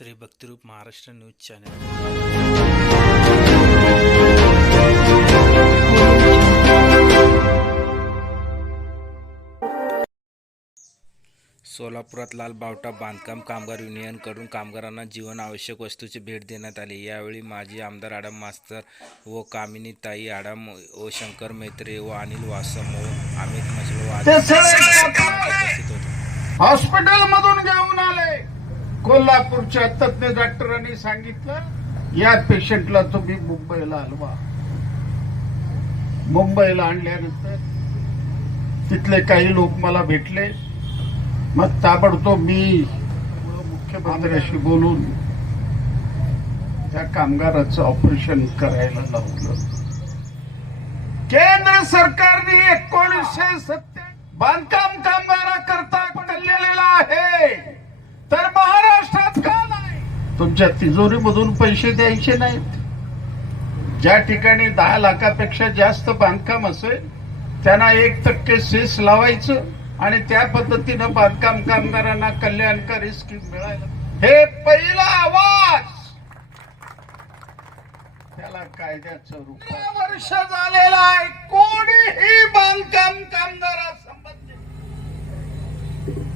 Shri Bhaktirup Maharashtra news channel. सोलापुरात लाल बावटा बांधकाम कामगार युनियनकडून कामगारांना जीवन आवश्यक वस्तूची भेट देण्यात आली. यावेळी माजी आमदार आडम मास्तर व कामिनीताई आडम व शंकर मैत्रे व अनिल वासम व अमित मजलो उपस्थित होते. हॉस्पिटल मधून घेऊन आले. कोल्हापूरच्या तज्ज्ञ डॉक्टरांनी सांगितलं या पेशंटला तुम्ही मुंबईला हलवा मुंबईला आणल्यानंतर तिथले काही लोक मला भेटले. मग ताबडतोब मी मुख्यमंत्र्याशी बोलून त्या कामगाराचं ऑपरेशन करायला लावलं. केंद्र सरकारने तुमच्या तिजोरीमधून पैसे द्यायचे नाहीत. ज्या ठिकाणी दहा लाखापेक्षा जास्त बांधकाम असेल त्यांना एक टक्के सेस लावायचं आणि त्या पद्धतीनं बांधकाम कामगारांना कल्याणकारी स्कीम मिळायला. हे पहिला आवाज! त्याला कायद्याचं रूप. वर्ष झालेलं आहे. कोणीही बांधकाम कामगारासंबंधी.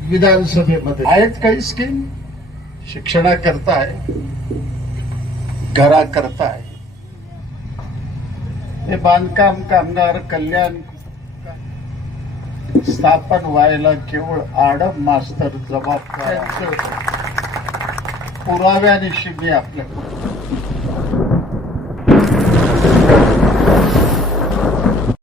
विधानसभेमध्ये. आहेत काही स्कीम शिक्षणाकरता आहे घराकरता आहे हे बांधकाम कामगार कल्याण स्थापन व्हायला केवळ आडम मास्तर जबाबदार पुराव्यानिशी मी आपल्याकडे